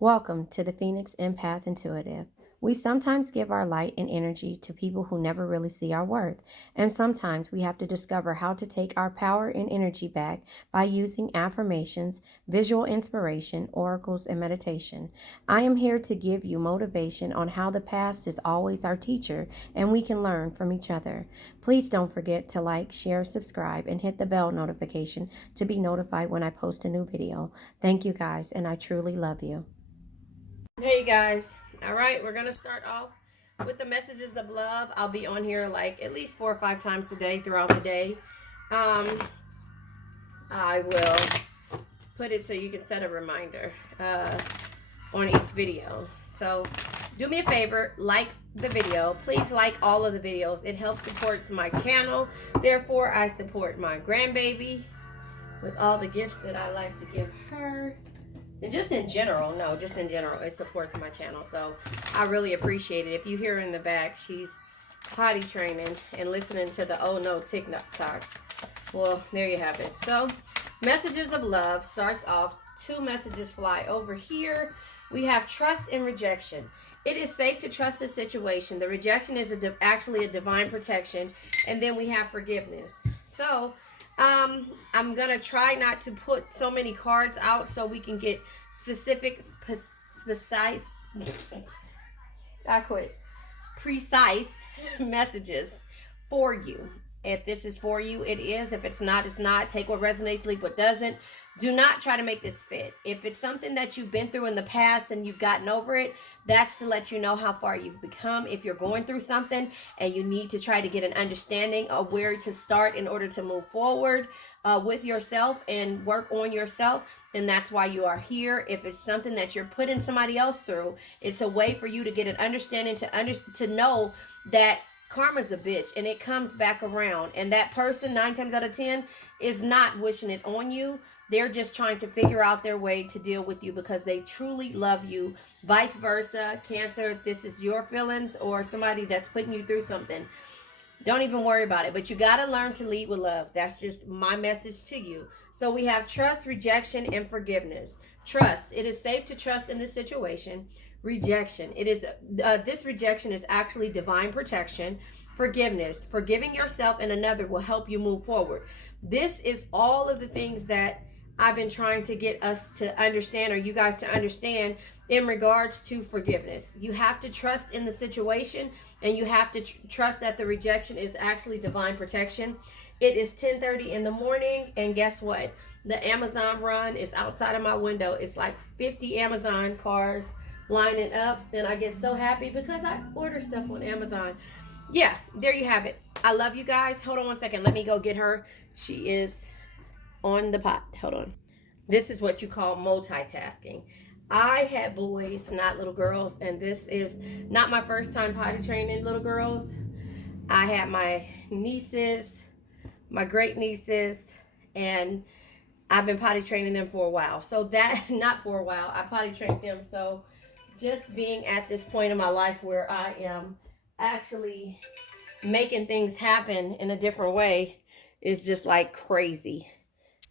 Welcome to the Phoenix Empath Intuitive. We sometimes give our light and energy to people who never really see our worth, and sometimes we have to discover how to take our power and energy back by using affirmations, visual inspiration, oracles, and meditation. I am here to give you motivation on how the past is always our teacher and we can learn from each other. Please don't forget to like, share, subscribe, and hit the bell notification to be notified when I post a new video. Thank you guys, and I truly love you. Hey guys, all right, we're gonna start off with the messages of love. I'll be on here like at least 4 or 5 times a day throughout the day. I will put it so you can set a reminder on each video. So do me a favor, like the video. Please like all of the videos. It helps support my channel. Therefore, I support my grandbaby with all the gifts that I like to give her. And just in general, it supports my channel. So I really appreciate it. If you hear in the back, she's potty training and listening to the oh no TikToks. Well, there you have it. So messages of love starts off. 2 messages fly over here. We have trust and rejection. It is safe to trust the situation. The rejection is actually a divine protection. And then we have forgiveness. So I'm going to try not to put so many cards out so we can get precise messages for you. If this is for you, it is. If it's not, it's not. Take what resonates, leave what doesn't. Do not try to make this fit. If it's something that you've been through in the past and you've gotten over it, that's to let you know how far you've become. If you're going through something and you need to try to get an understanding of where to start in order to move forward with yourself and work on yourself, then that's why you are here. If it's something that you're putting somebody else through, it's a way for you to get an understanding to know that karma's a bitch and it comes back around. And that person 9 times out of 10 is not wishing it on you. They're just trying to figure out their way to deal with you because they truly love you. Vice versa, Cancer, if this is your feelings or somebody that's putting you through something, don't even worry about it. But you got to learn to lead with love. That's just my message to you. So we have trust, rejection, and forgiveness. Trust. It is safe to trust in this situation. Rejection. It is this rejection is actually divine protection. Forgiveness. Forgiving yourself and another will help you move forward. This is all of the things that I've been trying to get us to understand, or you guys to understand, in regards to forgiveness. You have to trust in the situation, and you have to trust that the rejection is actually divine protection. It is 10:30 in the morning, and guess what? The Amazon run is outside of my window. It's like 50 Amazon cars lining up, and I get so happy because I order stuff on Amazon. Yeah, there you have it. I love you guys. Hold on one second. Let me go get her. She is on the pot. Hold on. This is what you call multitasking. I had boys, not little girls, and this is not my first time potty training little girls. I had my nieces, my great nieces, and I've been potty training them for a while. So that, not for a while, I potty trained them. So just being at this point in my life where I am actually making things happen in a different way is just like crazy.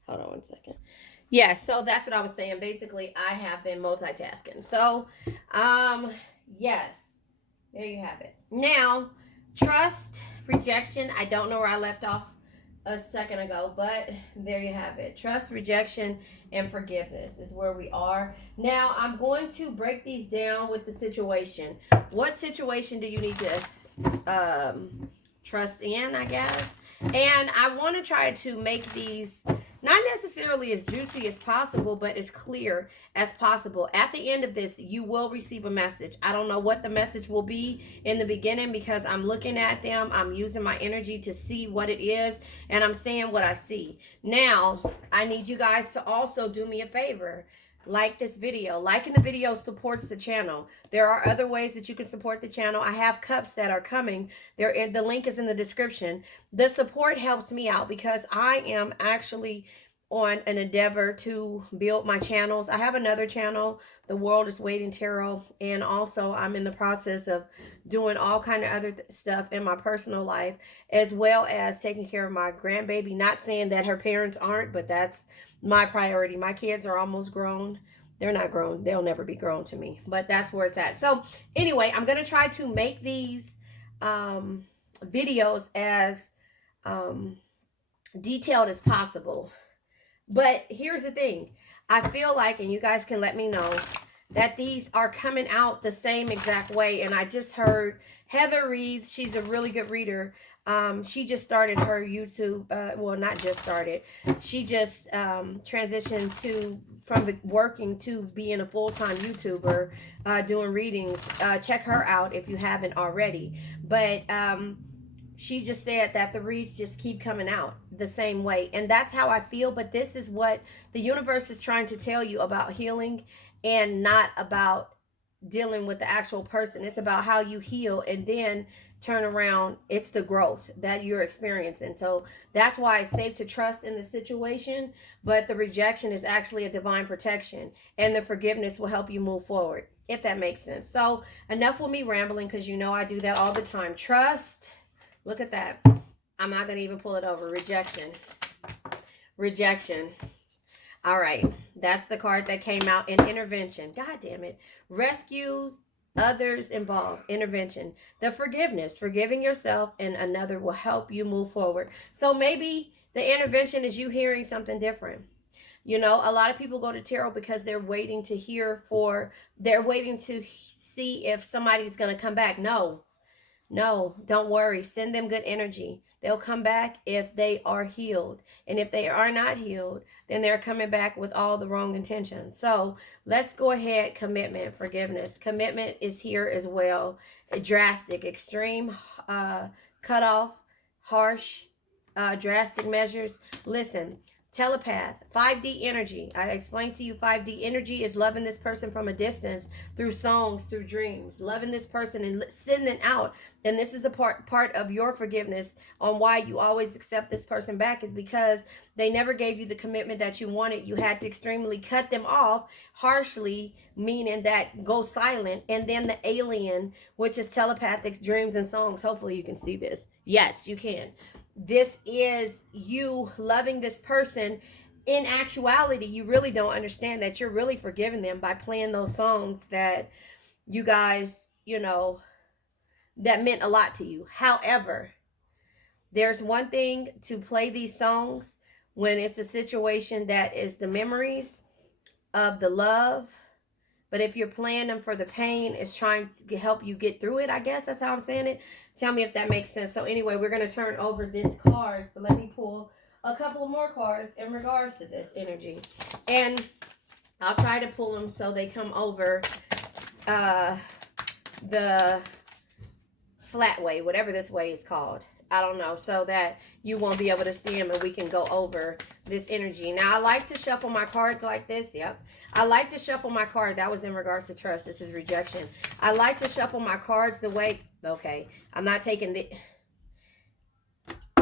Hold on one second. Yeah, so that's what I was saying. Basically, I have been multitasking. So, yes, there you have it. Now, trust, rejection. I don't know where I left off a second ago, but there you have it. Trust, rejection, and forgiveness is where we are. Now, I'm going to break these down with the situation. What situation do you need to trust in, I guess? And I want to try to make these not necessarily as juicy as possible, but as clear as possible. At the end of this, you will receive a message. I don't know what the message will be in the beginning because I'm looking at them. I'm using my energy to see what it is, and I'm saying what I see. Now, I need you guys to also do me a favor. Like this video. Liking the video supports the channel. There are other ways that you can support the channel. I have cups that are coming. The link is in the description. The support helps me out because I am actually on an endeavor to build my channels. I have another channel, The World is Waiting Tarot, and also I'm in the process of doing all kind of other stuff in my personal life, as well as taking care of my grandbaby. Not saying that her parents aren't, but that's my priority. My kids are almost grown. They're not grown. They'll never be grown to me. But that's where it's at. So anyway, I'm going to try to make these videos as detailed as possible. But here's the thing. I feel like, and you guys can let me know, that these are coming out the same exact way. And I just heard Heather reads. She's a really good reader. She just started her YouTube. Well, not just started. She just transitioned from working to being a full-time YouTuber, doing readings. Check her out if you haven't already. But she just said that the reads just keep coming out the same way. And that's how I feel. But this is what the universe is trying to tell you about healing, and not about dealing with the actual person. It's about how you heal and then turn around. It's the growth that you're experiencing. So that's why it's safe to trust in the situation, but the rejection is actually a divine protection, and the forgiveness will help you move forward, if that makes sense. So enough with me rambling, because you know I do that all the time. Trust. Look at that. I'm not going to even pull it over. Rejection. Rejection. All right. That's the card that came out in intervention. God damn it. Rescues others involved. Intervention. The forgiveness. Forgiving yourself and another will help you move forward. So maybe the intervention is you hearing something different. You know, a lot of people go to tarot because they're waiting to they're waiting to see if somebody's going to come back. No, don't worry. Send them good energy. They'll come back if they are healed. And if they are not healed, then they're coming back with all the wrong intentions. So let's go ahead. Commitment, forgiveness. Commitment is here as well. Drastic, extreme, cutoff, harsh, drastic measures. Listen. Telepath, 5D energy. I explained to you 5D energy is loving this person from a distance, through songs, through dreams, loving this person and sending out. And this is a part of your forgiveness on why you always accept this person back, is because they never gave you the commitment that you wanted. You had to extremely cut them off harshly, meaning that go silent. And then the alien, which is telepathic dreams and songs. Hopefully you can see this. Yes, you can. This is you loving this person. In actuality, you really don't understand that you're really forgiving them by playing those songs that you guys, you know, that meant a lot to you. However, there's one thing to play these songs when it's a situation that is the memories of the love. But if you're playing them for the pain, it's trying to help you get through it. I guess that's how I'm saying it. Tell me if that makes sense. So anyway, we're going to turn over this cards. But let me pull a couple of more cards in regards to this energy. And I'll try to pull them so they come over the flat way, whatever this way is called. I don't know, so that you won't be able to see them and we can go over this energy. Now, I like to shuffle my cards like this. Yep. I like to shuffle my card. That was in regards to trust. This is rejection. I like to shuffle my cards the way, okay, I'm not taking the,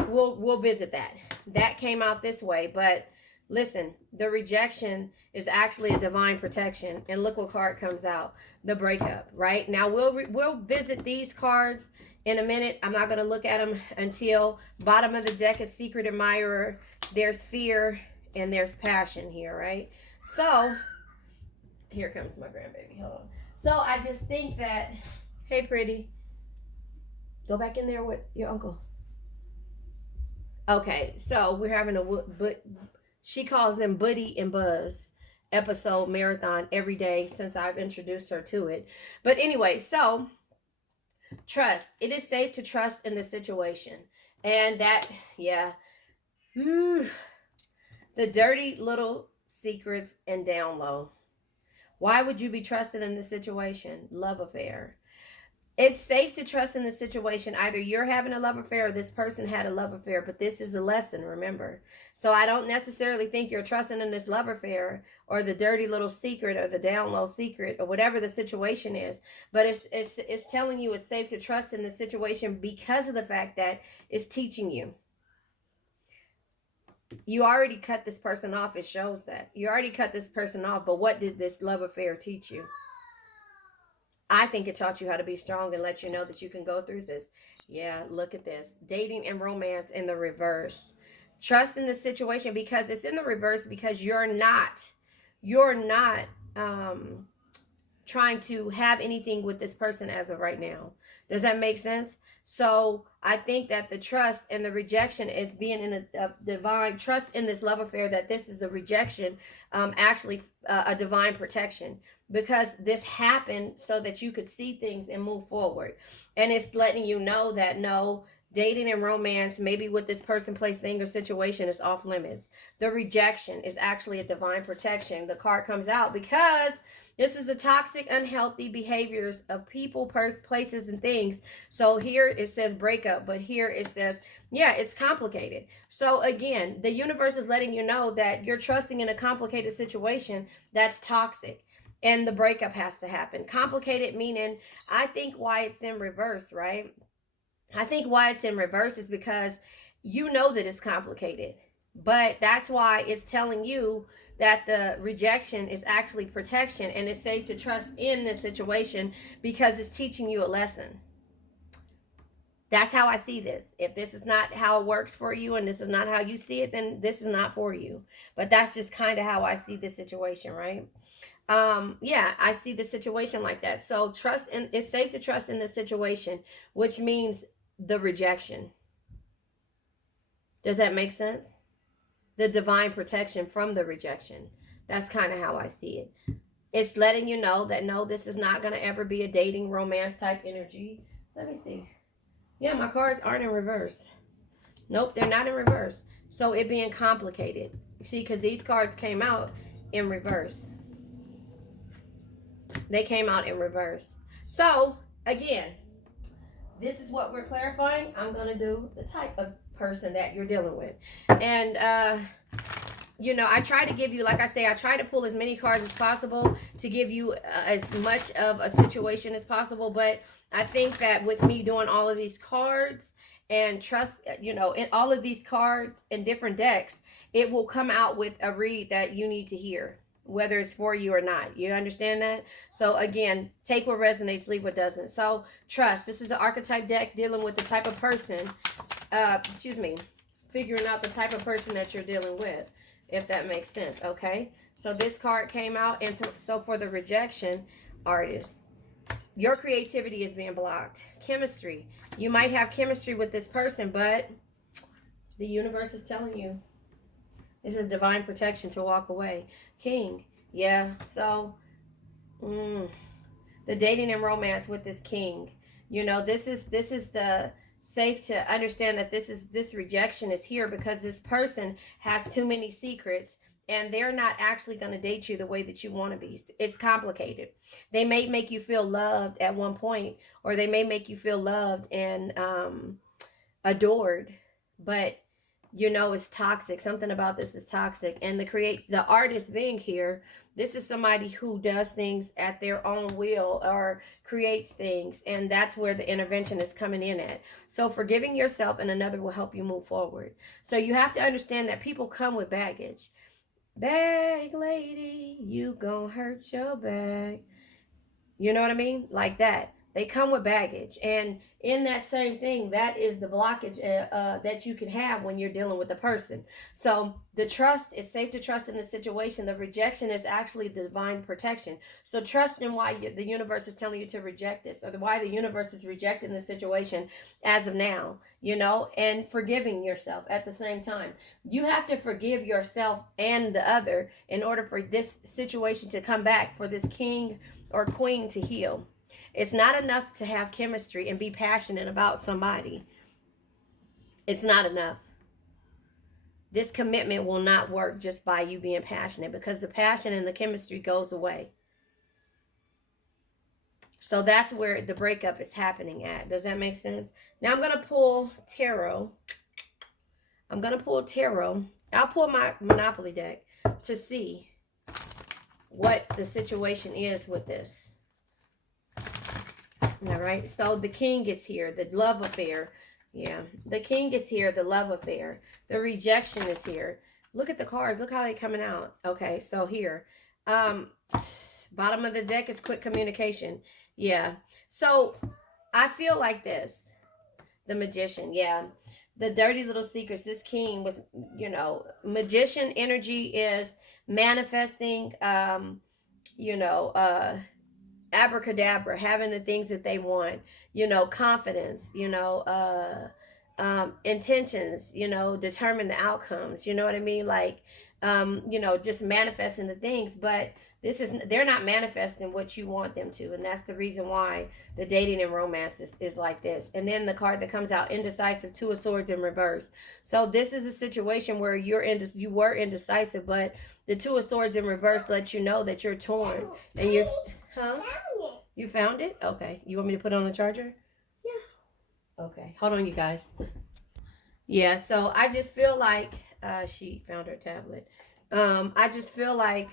we'll visit that. That came out this way, but listen, the rejection is actually a divine protection. And look what card comes out. The breakup, right? Now, we'll visit these cards in a minute. I'm not going to look at them until bottom of the deck is secret admirer. There's fear and there's passion here, right? So, here comes my grandbaby. Hold on. So, I just think that, hey, pretty, go back in there with your uncle. Okay, so we're having she calls them Buddy and Buzz episode marathon every day since I've introduced her to it. But anyway, so trust. It is safe to trust in this situation. And that, yeah. The dirty little secrets and down low. Why would you be trusted in this situation? Love affair. It's safe to trust in this situation. Either you're having a love affair or this person had a love affair. But this is a lesson, remember. So I don't necessarily think you're trusting in this love affair or the dirty little secret or the down low secret or whatever the situation is. But it's telling you it's safe to trust in this situation because of the fact that it's teaching you. You already cut this person off. It shows that. You already cut this person off. But what did this love affair teach you? I think it taught you how to be strong and let you know that you can go through this. Yeah, look at this. Dating and romance in the reverse. Trust in the situation because it's in the reverse because you're not trying to have anything with this person as of right now. Does that make sense? So I think that the trust and the rejection is being in a divine trust in this love affair, that this is a rejection, actually a divine protection, because this happened so that you could see things and move forward. And it's letting you know that no, dating and romance, maybe with this person, place, thing, or situation, is off limits. The rejection is actually a divine protection. The card comes out because this is the toxic, unhealthy behaviors of people, places, and things. So here it says breakup, but here it says, yeah, it's complicated. So again, the universe is letting you know that you're trusting in a complicated situation that's toxic. And the breakup has to happen. Complicated meaning, I think why it's in reverse, right? I think why it's in reverse is because you know that it's complicated. But that's why it's telling you that the rejection is actually protection, and it's safe to trust in this situation because it's teaching you a lesson. That's how I see this. If this is not how it works for you and this is not how you see it, then this is not for you. But that's just kind of how I see this situation, right? Yeah, I see the situation like that. So trust, and it's safe to trust in this situation, which means the rejection. Does that make sense? The divine protection from the rejection. That's kind of how I see it. It's letting you know that no, this is not going to ever be a dating romance type energy. Let me see. Yeah, my cards aren't in reverse. Nope, they're not in reverse. So it being complicated. See, because these cards came out in reverse. They came out in reverse. So, again, this is what we're clarifying. I'm going to do the type of person that you're dealing with. And, I try to give you, like I say, I try to pull as many cards as possible to give you as much of a situation as possible. But I think that with me doing all of these cards and trust, in all of these cards in different decks, it will come out with a read that you need to hear, whether it's for you or not. You understand that? So again, take what resonates, leave what doesn't. So trust. This is an archetype deck dealing with the type of person, figuring out the type of person that you're dealing with, if that makes sense. Okay. So this card came out. And so for the rejection, artist, your creativity is being blocked. Chemistry. You might have chemistry with this person, but the universe is telling you this is divine protection to walk away. King. Yeah. So, the dating and romance with this king. This is the safe to understand that this rejection is here because this person has too many secrets and they're not actually going to date you the way that you want to be. It's complicated. They may make you feel loved at one point, or they may make you feel loved and adored, but it's toxic. Something about this is toxic. And the artist being here, this is somebody who does things at their own will or creates things, and that's where the intervention is coming in at. So forgiving yourself and another will help you move forward. So you have to understand that people come with baggage. Bag lady, you gon' hurt your bag. You know what I mean? Like that. They come with baggage. And in that same thing, that is the blockage that you can have when you're dealing with a person. So the trust, is safe to trust in the situation. The rejection is actually the divine protection. So trust in why the universe is telling you to reject this, or why the universe is rejecting the situation as of now, and forgiving yourself at the same time. You have to forgive yourself and the other in order for this situation to come back, for this king or queen to heal. It's not enough to have chemistry and be passionate about somebody. It's not enough. This commitment will not work just by you being passionate, because the passion and the chemistry goes away. So that's where the breakup is happening at. Does that make sense? Now I'm going to pull tarot. I'll pull my Monopoly deck to see what the situation is with this. All right, so the king is here, the love affair. Yeah, the king is here, the love affair. The rejection is here. Look at the cards. Look how they're coming out. Okay, so here. Bottom of the deck is quick communication. Yeah, so I feel like this. The magician, yeah. The dirty little secrets. This king was, magician energy is manifesting, you know, abracadabra, having the things that they want, you know, confidence, you know, intentions, you know, determine the outcomes, you know what I mean? Like, you know, just manifesting the things. But this is, they're not manifesting what you want them to. And that's the reason why the dating and romance is like this. And then the card that comes out, indecisive, two of swords in reverse. So this is a situation where you were indecisive, but the two of swords in reverse lets you know that you're torn and you're, huh? You found it? Okay. You want me to put it on the charger? Okay. Hold on, you guys. Yeah, so I just feel like she found her tablet. I just feel like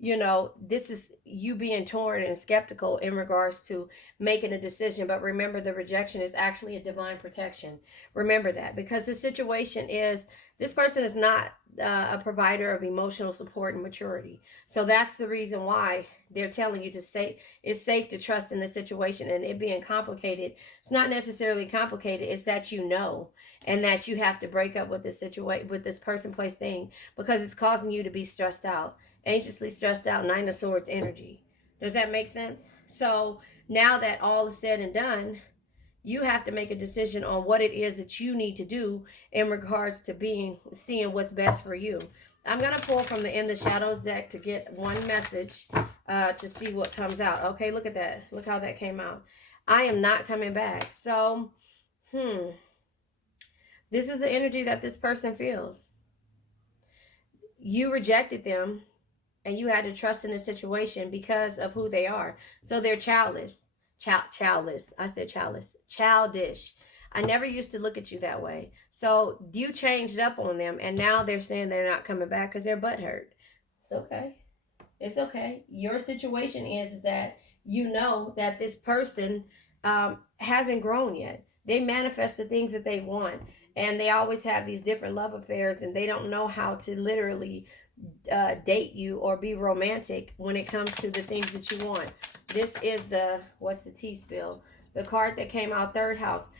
you know, this is you being torn and skeptical in regards to making a decision. But remember, the rejection is actually a divine protection. Remember that, because the situation is, this person is not a provider of emotional support and maturity. So that's the reason why they're telling you to say it's safe to trust in the situation. And it being complicated, it's not necessarily complicated. It's that you know, and that you have to break up with this situation, with this person, place, thing, because it's causing you to be stressed out, anxiously stressed out, nine of swords energy. Does that make sense? So now that all is said and done, you have to make a decision on what it is that you need to do in regards to seeing what's best for you. I'm going to pull from the In the Shadows deck to get one message to see what comes out. Okay, look at that. Look how that came out. I am not coming back. So, this is the energy that this person feels. You rejected them, and you had to trust in the situation because of who they are. So they're childish. Childless. I said childless. Childish. I never used to look at you that way. So you changed up on them, and now they're saying they're not coming back because they're butthurt. It's okay. It's okay. Your situation is that you know that this person hasn't grown yet. They manifest the things that they want, and they always have these different love affairs, and they don't know how to literally date you or be romantic when it comes to the things that you want. This is the, what's the tea spill? The card that came out, third house.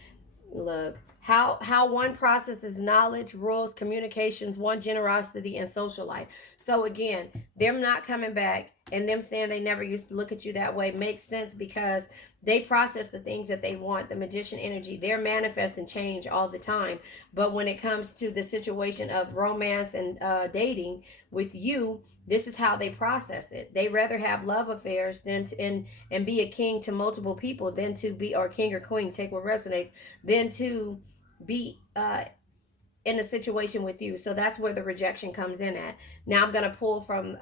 Look, how one processes knowledge, rules, communications, one generosity, and social life. So again, them not coming back and them saying they never used to look at you that way makes sense, because they process the things that they want. The magician energy, they're manifesting change all the time. But when it comes to the situation of romance and dating with you, this is how they process it. They rather have love affairs than to, and be a king to multiple people than to be, or king or queen, take what resonates, than to be in a situation with you. So that's where the rejection comes in at. Now I'm going to pull from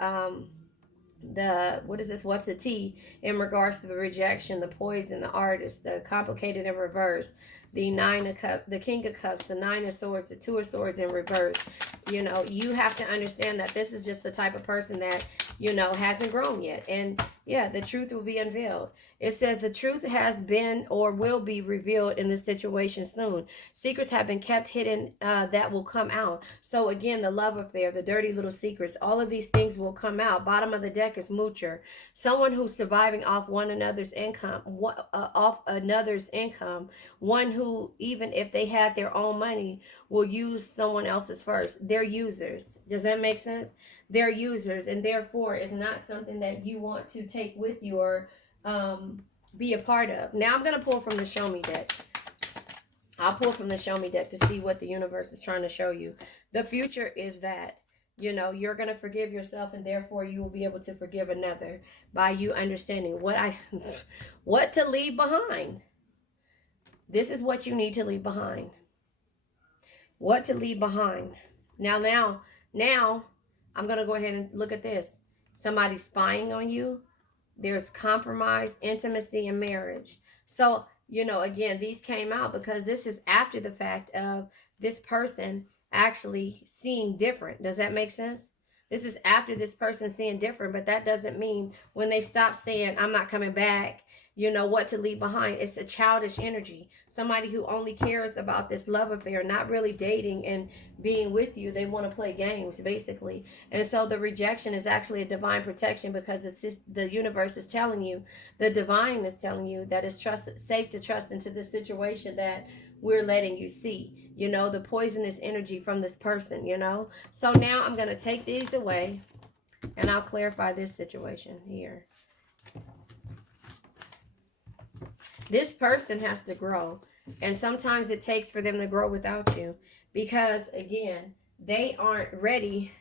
the, what is this, what's the tea, in regards to the rejection, the poison, the artist, the complicated in reverse, the nine of cups, the king of cups, the nine of swords, the two of swords in reverse. You know, you have to understand that this is just the type of person that, you know, hasn't grown yet. And yeah, the truth will be unveiled. It says the truth has been or will be revealed in this situation soon. Secrets have been kept hidden that will come out. So again, the love affair, the dirty little secrets, all of these things will come out. Bottom of the deck is moocher. Someone who's surviving off one another's income, one who, even if they had their own money, will use someone else's first. They're users. Does that make sense? They're users, and therefore it's not something that you want to take with you or be a part of. Now I'm going to pull from the Show Me deck. I'll pull from the Show Me deck to see what the universe is trying to show you. The future is that, you know, you're going to forgive yourself, and therefore you will be able to forgive another by you understanding what to leave behind. This is what you need to leave behind. What to leave behind. Now, I'm going to go ahead and look at this. Somebody's spying on you. There's compromise, intimacy, and marriage. So, you know, again, these came out because this is after the fact of this person actually seeing different. Does that make sense? This is after this person seeing different, but that doesn't mean when they stop saying, I'm not coming back, you know, what to leave behind. It's a childish energy. Somebody who only cares about this love affair, not really dating and being with you. They want to play games, basically. And so the rejection is actually a divine protection, because it's just, the universe is telling you, the divine is telling you that it's safe to trust into this situation that we're letting you see. You know, the poisonous energy from this person, you know. So now I'm going to take these away. And I'll clarify this situation here. This person has to grow. And sometimes it takes for them to grow without you. Because, again, they aren't ready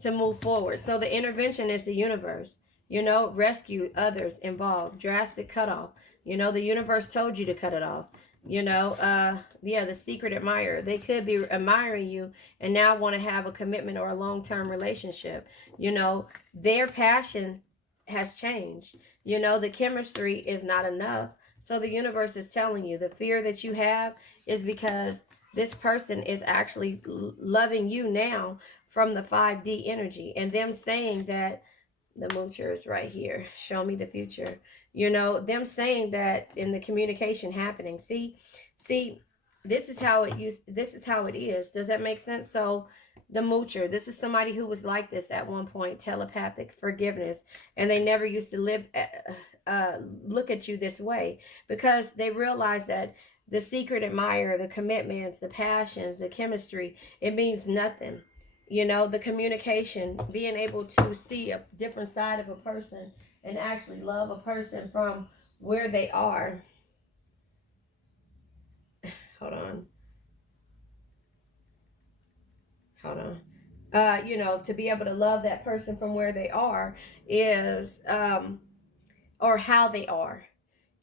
to move forward. So the intervention is the universe. Rescue others involved. Drastic cutoff. The universe told you to cut it off. The secret admirer. They could be admiring you and now want to have a commitment or a long-term relationship. Their passion has changed. The chemistry is not enough. So the universe is telling you the fear that you have is because this person is actually loving you now from the 5D energy. And them saying that the moocher is right here. Show me the future. Them saying that in the communication happening. See, this is how it is. Does that make sense? So the moocher, this is somebody who was like this at one point, telepathic forgiveness, and they never used to look at you this way because they realized that the secret admirer, the commitments, the passions, the chemistry, it means nothing. The communication, being able to see a different side of a person and actually love a person from where they are. Hold on. To be able to love that person from where they are is, or how they are,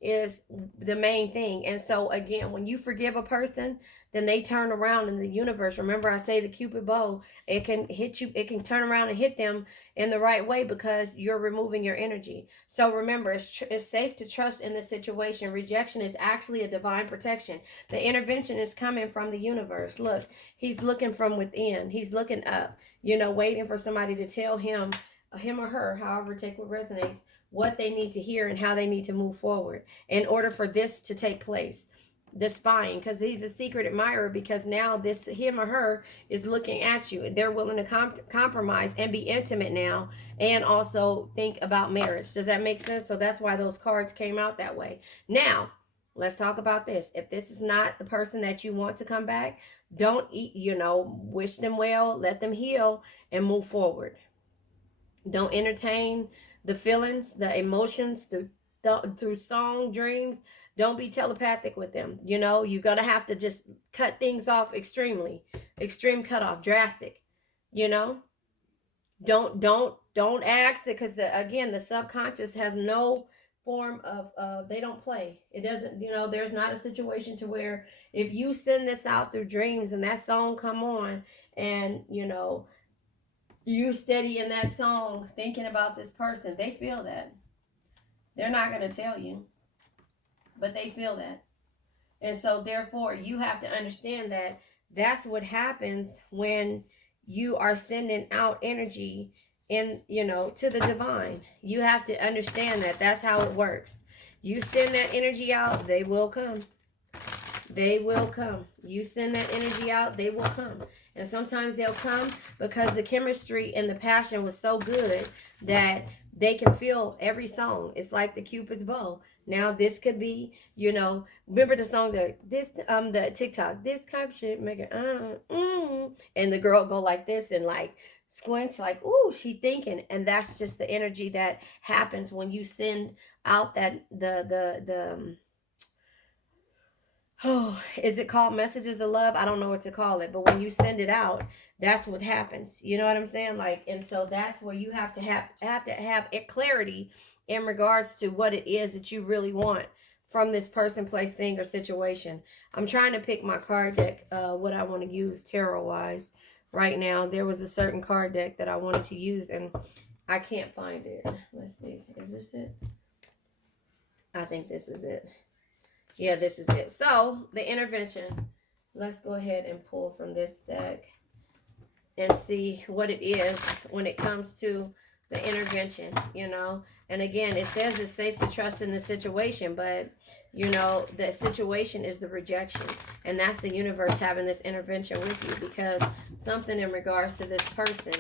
is the main thing. And so again, when you forgive a person, then they turn around in the universe. Remember, I say the Cupid bow, it can hit you, it can turn around and hit them in the right way because you're removing your energy. So remember, it's safe to trust in the situation. Rejection is actually a divine protection. The intervention is coming from the universe. Look, he's looking from within. He's looking up, waiting for somebody to tell him or her, however, take what resonates, what they need to hear and how they need to move forward in order for this to take place. The spying, because he's a secret admirer, because now him or her is looking at you. They're willing to compromise and be intimate now and also think about marriage. Does that make sense? So that's why those cards came out that way. Now, let's talk about this. If this is not the person that you want to come back, don't wish them well, let them heal and move forward. Don't entertain the feelings, the emotions through song, dreams. Don't be telepathic with them. You're going to have to just cut things off extreme cutoff, drastic. Don't ask it, because again, the subconscious has no form of they don't play. It doesn't, there's not a situation to where if you send this out through dreams and that song come on and you steady in that song thinking about this person, they feel that. They're not going to tell you, but they feel that. And so therefore you have to understand that that's what happens when you are sending out energy to the divine. You have to understand that that's how it works. You send that energy out, they will come. They will come. You send that energy out, they will come. And sometimes they'll come because the chemistry and the passion was so good that they can feel every song. It's like the Cupid's bow. Now this could be, remember the song the TikTok, this kind of shit make it and the girl go like this and like squinch like, ooh, she thinking. And that's just the energy that happens when you send out that is it called messages of love? I don't know what to call it, but when you send it out, that's what happens. You know what I'm saying? Like, and so that's where you have to have clarity in regards to what it is that you really want from this person, place, thing, or situation. I'm trying to pick my card deck, what I want to use tarot wise right now. There was a certain card deck that I wanted to use and I can't find it. Let's see. Is this it? I think this is it. Yeah, this is it. So, the intervention. Let's go ahead and pull from this deck and see what it is when it comes to the intervention, And again, it says it's safe to trust in the situation, but, the situation is the rejection. And that's the universe having this intervention with you because something in regards to this person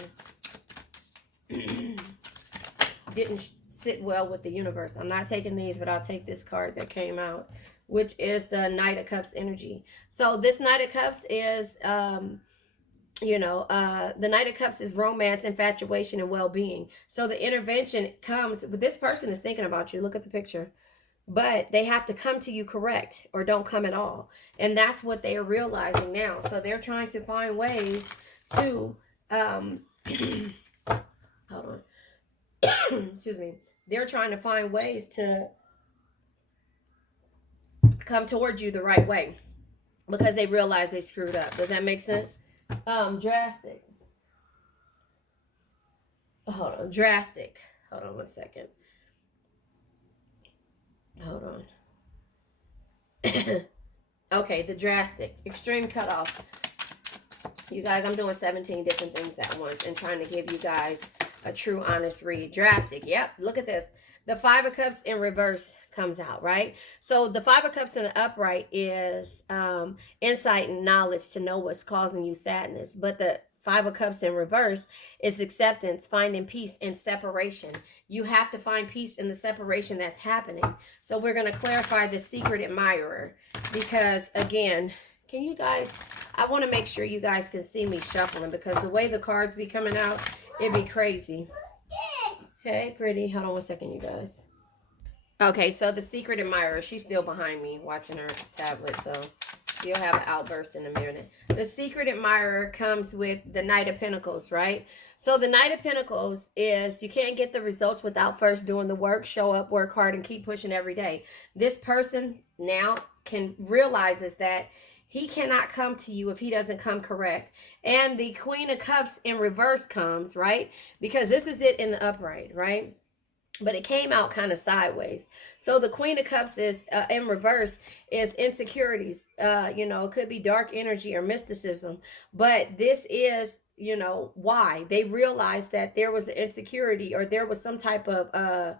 didn't sit well with the universe. I'm not taking these, but I'll take this card that came out, which is the Knight of Cups energy. So this Knight of Cups is The Knight of Cups is romance, infatuation, and well-being. So the intervention comes, but this person is thinking about you. Look at the picture. But they have to come to you correct or don't come at all. And that's what they are realizing now. So they're trying to find ways to, hold on. Excuse me. They're trying to find ways to come towards you the right way because they realize they screwed up. Does that make sense? Drastic. Hold on. Drastic. Hold on one second. Hold on. Okay, the drastic. Extreme cutoff. You guys, I'm doing 17 different things at once and trying to give you guys a true, honest read. Drastic. Yep. Look at this. The Five of Cups in reverse comes out, right? So the Five of Cups in the upright is insight and knowledge to know what's causing you sadness. But the Five of Cups in reverse is acceptance, finding peace, and separation. You have to find peace in the separation that's happening. So we're going to clarify the secret admirer because, again, can you guys, I want to make sure you guys can see me shuffling because the way the cards be coming out, it'd be crazy. Hey, pretty. Hold on one second, you guys. Okay, so the secret admirer, she's still behind me watching her tablet, so she'll have an outburst in a minute. The secret admirer comes with the Knight of Pentacles, right? So the Knight of Pentacles is you can't get the results without first doing the work. Show up, work hard, and keep pushing every day. This person now realizes that he cannot come to you if he doesn't come correct. And the Queen of Cups in reverse comes, right? Because this is it in the upright, right? But it came out kind of sideways. So the Queen of Cups is in reverse is insecurities. It could be dark energy or mysticism. But this is, why. They realized that there was an insecurity or there was some type of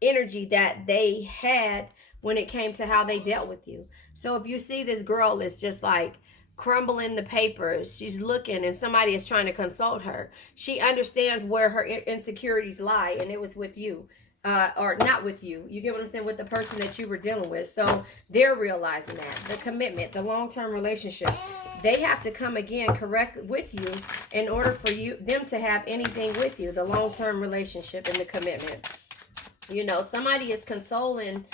energy that they had when it came to how they dealt with you. So if you see this girl is just like crumbling the papers, she's looking and somebody is trying to consult her. She understands where her insecurities lie, and it was with you. Or not with you. You get what I'm saying? With the person that you were dealing with. So they're realizing that. The commitment, the long-term relationship, they have to come again correct with you in order for them to have anything with you. The long-term relationship and the commitment. Somebody is consoling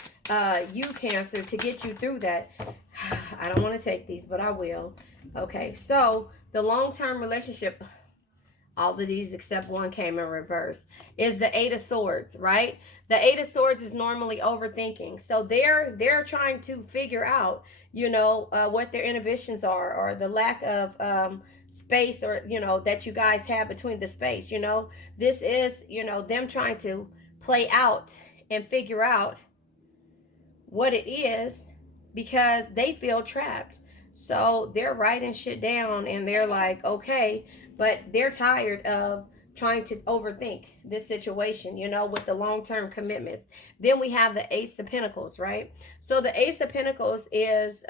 you, Cancer, to get you through that. I don't want to take these, but I will. Okay, so the long-term relationship, all of these except one came in reverse, is the Eight of Swords, right? The Eight of Swords is normally overthinking. So they're trying to figure out, what their inhibitions are or the lack of space or, that you guys have between the space, This is, them trying to play out and figure out what it is because they feel trapped. So they're writing shit down and they're like, okay, but they're tired of trying to overthink this situation, with the long-term commitments. Then we have the Ace of Pentacles, right? So the Ace of Pentacles is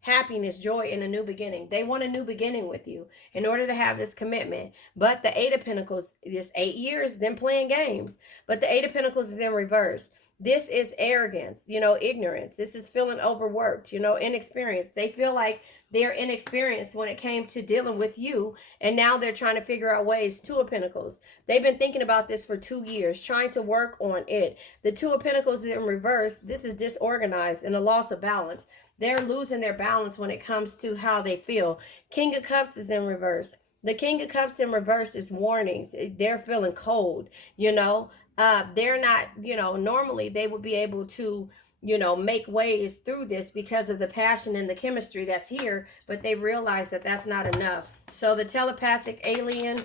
happiness, joy, and a new beginning. They want a new beginning with you in order to have this commitment. But the Eight of Pentacles is 8 years, them playing games. But the Eight of Pentacles is in reverse. This is arrogance, ignorance. This is feeling overworked, inexperienced. They feel like they're inexperienced when it came to dealing with you. And now they're trying to figure out ways. Two of Pentacles. They've been thinking about this for 2 years, trying to work on it. The Two of Pentacles is in reverse. This is disorganized and a loss of balance. They're losing their balance when it comes to how they feel. King of Cups is in reverse. The King of Cups in reverse is warnings. They're feeling cold, they're not, normally they would be able to, make ways through this because of the passion and the chemistry that's here, but they realize that that's not enough. So the telepathic alien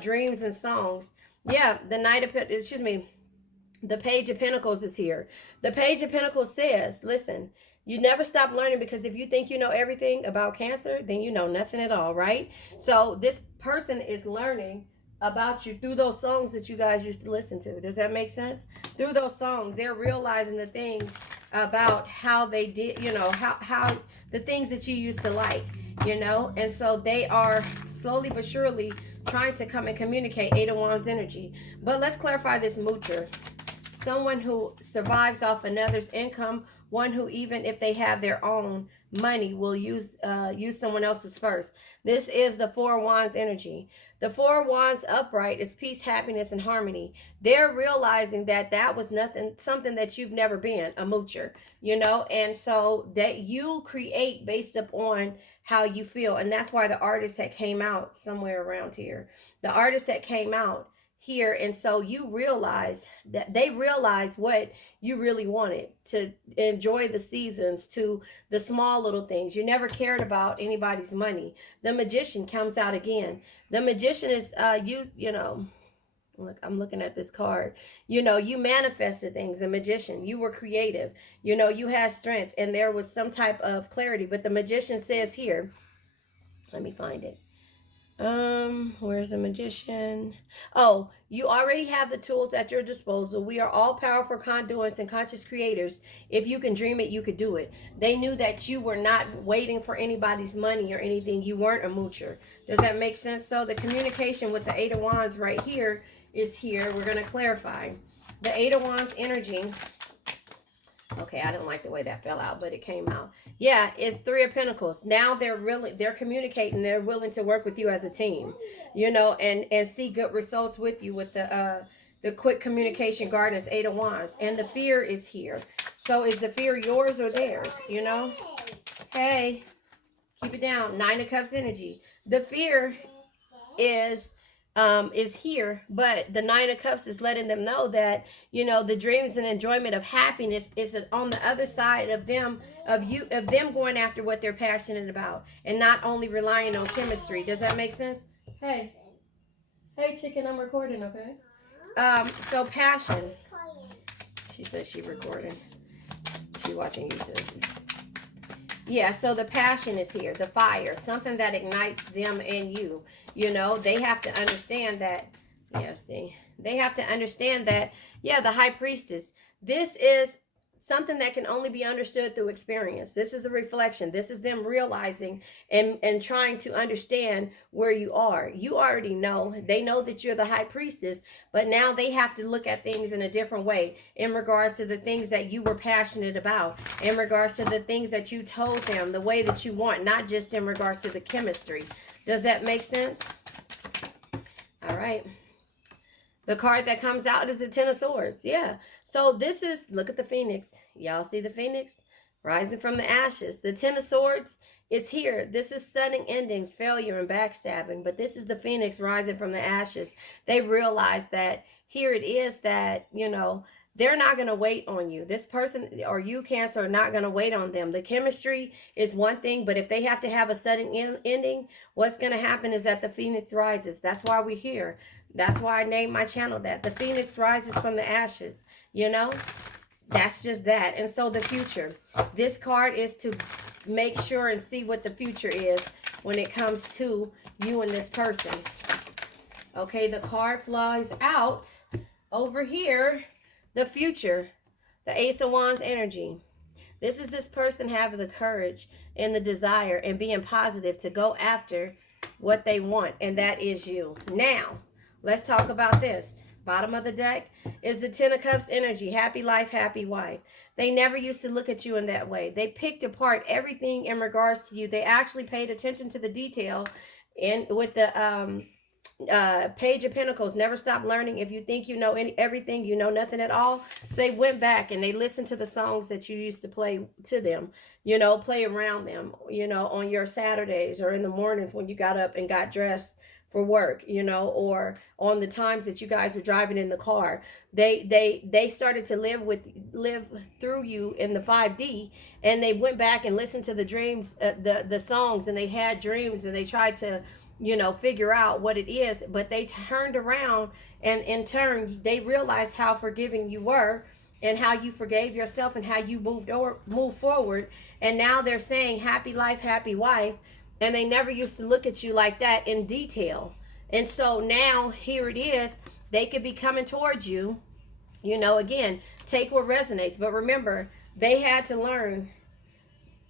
dreams and songs. Yeah, the Page of Pentacles is here. The Page of Pentacles says, listen, you never stop learning because if you think you know everything about Cancer, then you know nothing at all, right? So this person is learning about you through those songs that you guys used to listen to. Does that make sense? Through those songs, they're realizing the things about how they did, how the things that you used to like, and so they are slowly but surely trying to come and communicate. Eight of Wands energy. But let's clarify this moocher. Someone who survives off another's income, one who even if they have their own money will use someone else's first. This is the Four of Wands energy. The Four of Wands upright is peace, happiness, and harmony. They're realizing that that was something that you've never been, a moocher, you know, and so that you create based upon how you feel. And that's why the artist that came out somewhere around here, the artist that came out here, and so you realize that they realize what you really wanted, to enjoy the seasons, to the small little things. You never cared about anybody's money. The Magician comes out again. The Magician is you know, look, I'm looking at this card. You know, you manifested things. The Magician, you were creative, you know, you had strength, and there was some type of clarity. But the Magician says here, let me find it. Where's the Magician? Oh, you already have the tools at your disposal. We are all powerful conduits and conscious creators. If you can dream it, you could do it. They knew that you were not waiting for anybody's money or anything. You weren't a moocher. Does that make sense? So the communication with the Eight of Wands right here is here. We're going to clarify. The Eight of Wands energy. Okay, I didn't like the way that fell out, but it came out. Yeah, it's Three of Pentacles. Now they're communicating. They're willing to work with you as a team, you know, and see good results with you with the quick communication guardians, Eight of Wands. And the fear is here. So is the fear yours or theirs, you know? Hey, keep it down. Nine of Cups energy. The fear is here, but the Nine of Cups is letting them know that, you know, the dreams and enjoyment of happiness is on the other side of them, of them going after what they're passionate about and not only relying on chemistry. Does that make sense? Hey chicken, I'm recording. Okay. So passion. She says she recording. She watching YouTube. Yeah, so the passion is here, the fire, something that ignites them and you. You know, they have to understand that, yeah, see, they have to understand that, yeah, the High Priestess, this is something that can only be understood through experience. This is a reflection. This is them realizing and trying to understand where you are. You already know. They know that you're the High Priestess, but now they have to look at things in a different way in regards to the things that you were passionate about, in regards to the things that you told them, the way that you want, not just in regards to the chemistry. Does that make sense? All right. The card that comes out is the Ten of Swords. Yeah. So this is, look at the Phoenix. Y'all see the Phoenix? Rising from the ashes. The Ten of Swords is here. This is sudden endings, failure, and backstabbing. But this is the Phoenix rising from the ashes. They realize that here it is that, you know, they're not going to wait on you. This person or you, Cancer, are not going to wait on them. The chemistry is one thing, but if they have to have a sudden ending, what's going to happen is that the Phoenix rises. That's why we're here. That's why I named my channel that. The Phoenix rises from the ashes, you know? That's just that. And so the future. This card is to make sure and see what the future is when it comes to you and this person. Okay, the card flies out over here. The future. The Ace of Wands energy. This is this person having the courage and the desire and being positive to go after what they want. And that is you. Now, let's talk about this. Bottom of the deck is the Ten of Cups energy. Happy life, happy wife. They never used to look at you in that way. They picked apart everything in regards to you. They actually paid attention to the detail. And with the Page of Pentacles, never stop learning. If you think you know everything, you know nothing at all. So they went back and they listened to the songs that you used to play to them. You know, play around them, you know, on your Saturdays or in the mornings when you got up and got dressed for work, you know, or on the times that you guys were driving in the car. They started to live through you in the 5D, and they went back and listened to the dreams, the songs, and they had dreams, and they tried to, you know, figure out what it is. But they turned around, and in turn they realized how forgiving you were and how you forgave yourself and how you moved forward. And now they're saying happy life, happy wife. And they never used to look at you like that in detail. And so now here it is. They could be coming towards you. You know, again, take what resonates. But remember, they had to learn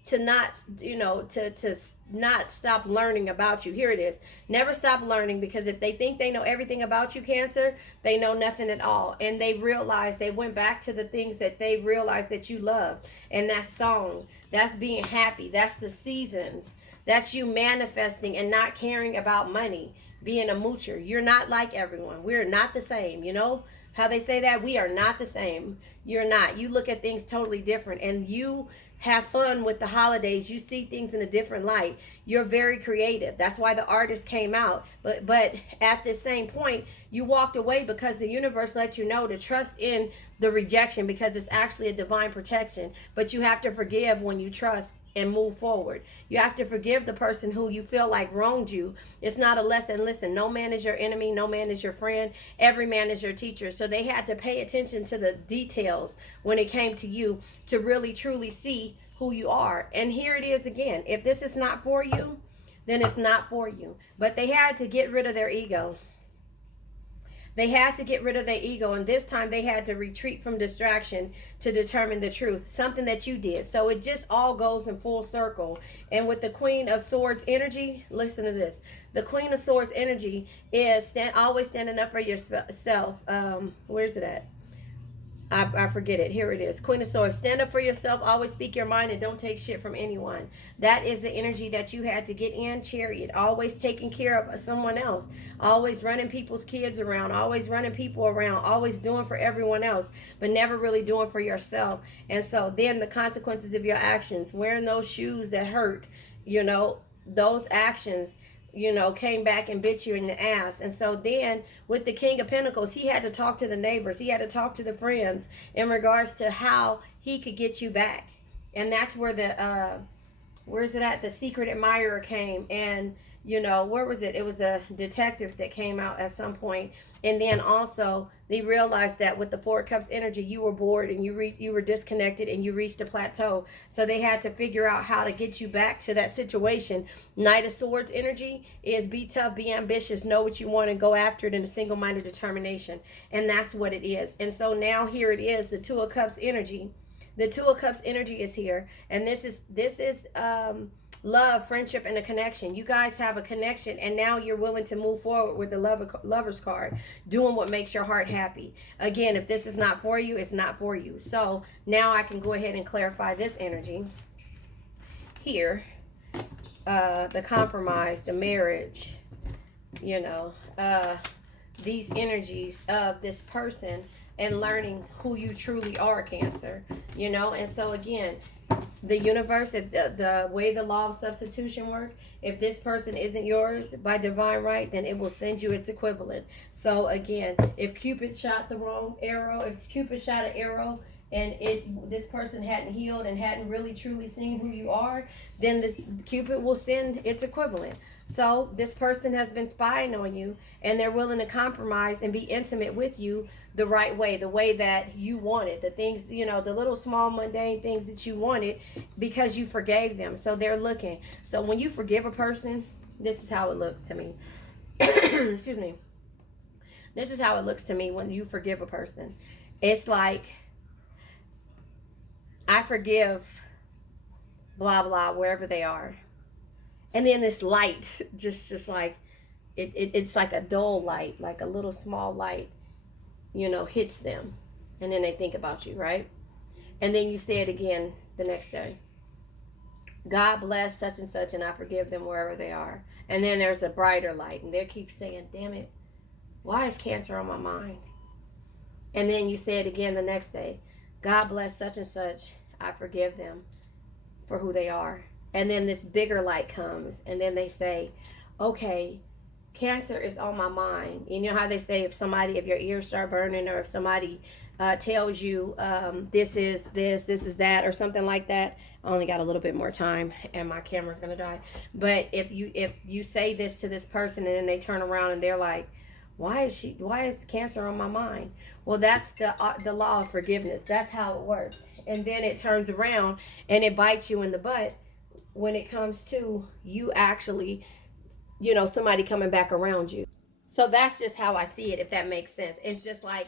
to not, to not stop learning about you. Here it is. Never stop learning, because if they think they know everything about you, Cancer, they know nothing at all. And they realized, they went back to the things that they realized that you love. And that's song. That's being happy. That's the seasons. That's you manifesting and not caring about money. Being a moocher. You're not like everyone. We're not the same. You know how they say that? We are not the same. You're not. You look at things totally different, and you have fun with the holidays. You see things in a different light. You're very creative. That's why the artist came out. But at the same point, you walked away because the universe let you know to trust in the rejection, because it's actually a divine protection. But you have to forgive when you trust and move forward. You have to forgive the person who you feel like wronged you. It's not a lesson. Listen, no man is your enemy. No man is your friend. Every man is your teacher. So they had to pay attention to the details when it came to you to really truly see who you are. And here it is again. If this is not for you, then it's not for you. But they had to get rid of their ego. They had to get rid of their ego, and this time they had to retreat from distraction to determine the truth, something that you did. So it just all goes in full circle. And with the Queen of Swords energy, listen to this. The Queen of Swords energy is always standing up for yourself. Where's it at? I forget it. Here it is. Queen of Swords. Stand up for yourself. Always speak your mind and don't take shit from anyone. That is the energy that you had to get in. Chariot. Always taking care of someone else. Always running people's kids around. Always running people around. Always doing for everyone else, but never really doing for yourself. And so then the consequences of your actions. Wearing those shoes that hurt. Those actions came back and bit you in the ass. And so then with the King of Pentacles, he had to talk to the neighbors. He had to talk to the friends in regards to how he could get you back. And that's where where's it at? The secret admirer came. And, where was it? It was a detective that came out at some point. And then also they realized that with the Four of Cups energy, you were bored and you were disconnected and you reached a plateau. So they had to figure out how to get you back to that situation. Knight of Swords energy is be tough, be ambitious, know what you want and go after it in a single-minded determination. And that's what it is. And so now here it is, the Two of Cups energy. The Two of Cups energy is here. And this is love, friendship, and a connection. You guys have a connection, and now you're willing to move forward with the lover's card, doing what makes your heart happy. Again, if this is not for you, it's not for you. So now I can go ahead and clarify this energy here. The compromise, the marriage, these energies of this person and learning who you truly are, Cancer, and so again, the universe, the way the law of substitution works, if this person isn't yours by divine right, then it will send you its equivalent. So again, if Cupid shot the wrong arrow, if Cupid shot an arrow and this person hadn't healed and hadn't really truly seen who you are, then Cupid will send its equivalent. So this person has been spying on you, and they're willing to compromise and be intimate with you the right way, the way that you wanted, the things, the little small mundane things that you wanted because you forgave them. So they're looking. So when you forgive a person, this is how it looks to me. Excuse me. This is how it looks to me when you forgive a person. It's like, I forgive blah, blah, wherever they are. And then this light, just like, it's like a dull light, like a little small light, hits them. And then they think about you, right? And then you say it again the next day. God bless such and such, and I forgive them wherever they are. And then there's a brighter light, and they keep saying, damn it, why is Cancer on my mind? And then you say it again the next day. God bless such and such, I forgive them for who they are. And then this bigger light comes, and then they say, okay, Cancer is on my mind. You know how they say if your ears start burning, or if somebody tells you this is this is that, or something like that. I only got a little bit more time and my camera's gonna die. But if you say this to this person and then they turn around and they're like, why is Cancer on my mind? Well, that's the law of forgiveness. That's how it works. And then it turns around and it bites you in the butt when it comes to you actually, somebody coming back around you. So that's just how I see it, if that makes sense. It's just like,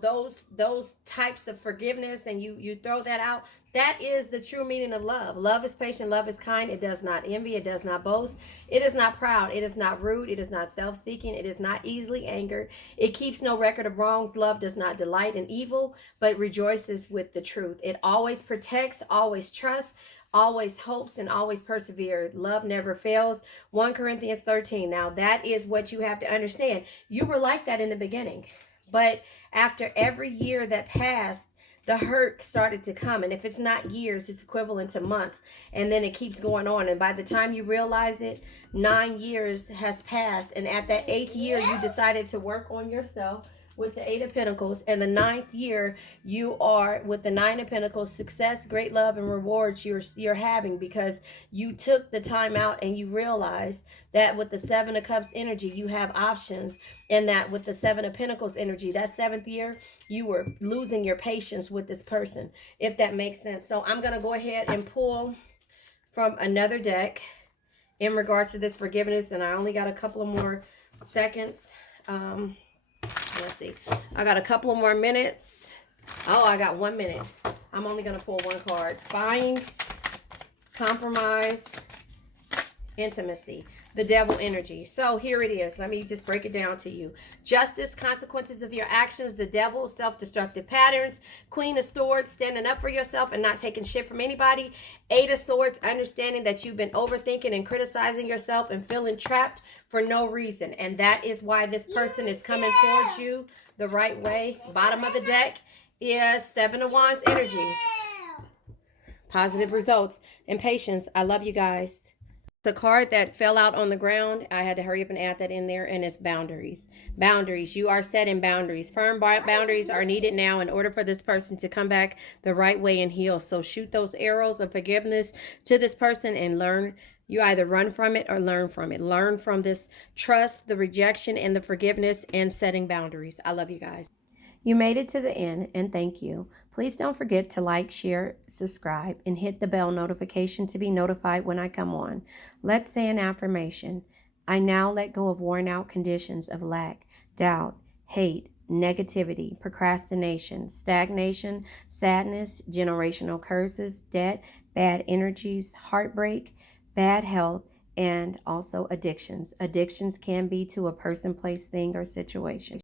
those types of forgiveness, and you throw that out. That is the true meaning of love. Love is patient, love is kind, it does not envy, it does not boast, it is not proud, it is not rude, it is not self-seeking, it is not easily angered, it keeps no record of wrongs. Love does not delight in evil, but rejoices with the truth. It always protects, always trusts, always hopes, and always perseveres. Love never fails. 1 Corinthians 13. Now that is what you have to understand. You were like that in the beginning. But after every year that passed, the hurt started to come. And if it's not years, it's equivalent to months. And then it keeps going on. And by the time you realize it, 9 years has passed. And at that 8th year, you decided to work on yourself with the 8 of Pentacles. And the 9th year, you are with the 9 of Pentacles. Success, great love, and rewards you're having, because you took the time out and you realized that with the 7 of Cups energy, you have options. And that with the 7 of Pentacles energy, that 7th year, you were losing your patience with this person, if that makes sense. So I'm going to go ahead and pull from another deck in regards to this forgiveness. And I only got a couple of more seconds. Let's see. I got a couple of more minutes. Oh, I got 1 minute. I'm only going to pull one card. Spying, compromise, intimacy. The devil energy. So here it is. Let me just break it down to you. Justice, consequences of your actions. The devil, self-destructive patterns. Queen of Swords, standing up for yourself and not taking shit from anybody. 8 of Swords, understanding that you've been overthinking and criticizing yourself and feeling trapped for no reason. And that is why this person is coming towards you the right way. Bottom of the deck is 7 of Wands energy. Positive results and patience. I love you guys. The card that fell out on the ground, I had to hurry up and add that in there, and it's boundaries. Boundaries. You are setting boundaries. Firm boundaries are needed now in order for this person to come back the right way and heal. So shoot those arrows of forgiveness to this person and learn. You either run from it or learn from it. Learn from this trust, the rejection, and the forgiveness, and setting boundaries. I love you guys. You made it to the end, and thank you. Please don't forget to like, share, subscribe, and hit the bell notification to be notified when I come on. Let's say an affirmation. I now let go of worn out conditions of lack, doubt, hate, negativity, procrastination, stagnation, sadness, generational curses, debt, bad energies, heartbreak, bad health, and also addictions. Addictions can be to a person, place, thing, or situation.